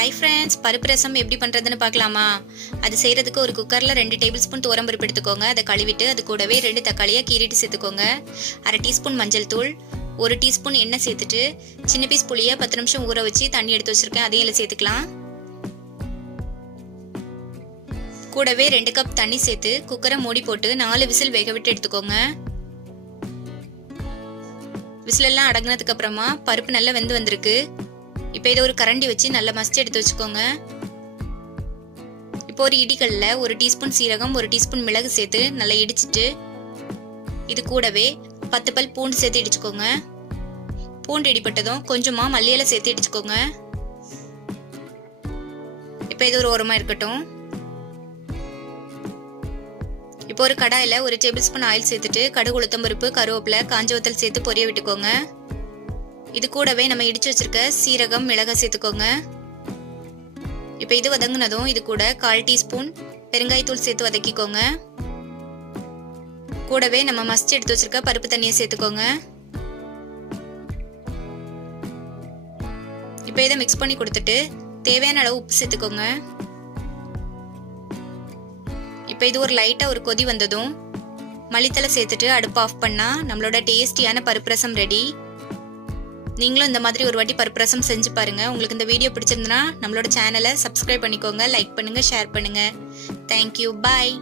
Hi friends, பருப்பு ரசம் எப்படி பண்ணுறதுன்னு பார்க்கலாமா? அது செய்கிறதுக்கு ஒரு குக்கரில் 2 டேபிள் ஸ்பூன் துவரம்பருப்பு எடுத்துக்கோங்க. அதை கழுவிட்டு அது கூடவே 2 தக்காளியாக கீறிட்டு சேர்த்துக்கோங்க. 1/2 டீஸ்பூன் மஞ்சள் தூள், 1 டீஸ்பூன் எண்ணெய் சேர்த்துட்டு சின்ன பீஸ் புளியை 10 நிமிஷம் ஊற வச்சு தண்ணி எடுத்து வச்சுருக்கேன், அதையும் இதில் சேர்த்துக்கலாம். கூடவே 2 கப் தண்ணி சேர்த்து குக்கரை மூடி போட்டு 4 விசில் வேக விட்டு எடுத்துக்கோங்க. விசிலெல்லாம் அடங்கினதுக்கு அப்புறமா பருப்பு நல்லா வெந்து வந்திருக்கு. இப்போ இதை ஒரு கரண்டி வச்சு நல்லா மசிச்சு எடுத்து வச்சுக்கோங்க. இப்போ ஒரு இடிகல்ல 1 டீஸ்பூன் சீரகம், 1 டீஸ்பூன் மிளகு சேர்த்து நல்லா இடிச்சிட்டு இது கூடவே 10 பல் பூண்டு சேர்த்து இடிச்சுக்கோங்க. பூண்டு இடிப்பட்டதும் கொஞ்சமா மல்லி இலை சேர்த்து இடிச்சுக்கோங்க. இப்போ இது ஒரு ஓரமா இருக்கட்டும். இப்போ ஒரு கடாயில 1 டேபிள் ஸ்பூன் ஆயில் சேர்த்துட்டு கடுகு, உளுத்தம் பருப்பு, கருவேப்பிலை, காஞ்ச வத்தல் சேர்த்து பொரிய விட்டுக்கோங்க. இது கூடவே நம்ம இடிச்சு வச்சிருக்க சீரகம், மிளகாய் சேர்த்துக்கோங்க. இப்போ இது வதங்கினதும் இது கூட 1/4 டீஸ்பூன் பெருங்காயத்தூள் சேர்த்து வதக்கிக்கோங்க. கூடவே நம்ம மசிச்சு எடுத்து வச்சிருக்க பருப்பு தண்ணியை சேர்த்துக்கோங்க. இப்போ இதை மிக்ஸ் பண்ணி கொடுத்துட்டு தேவையான அளவு உப்பு சேர்த்துக்கோங்க. இப்போ இது ஒரு லைட்டா ஒரு கொதி வந்ததும் மல்லித்தலை சேர்த்துட்டு அடுப்பு ஆஃப் பண்ணா நம்மளோட டேஸ்டியான பருப்பு ரசம் ரெடி. நீங்களும் இந்த மாதிரி ஒரு வாட்டி பருப்பு ரசம் செஞ்சு பாருங்க. உங்களுக்கு இந்த வீடியோ பிடிச்சிருந்தனா நம்மளோட சேனலை சப்ஸ்கிரைப் பண்ணிக்கோங்க, லைக் பண்ணுங்க, ஷேர் பண்ணுங்க. தேங்க்யூ, பாய்.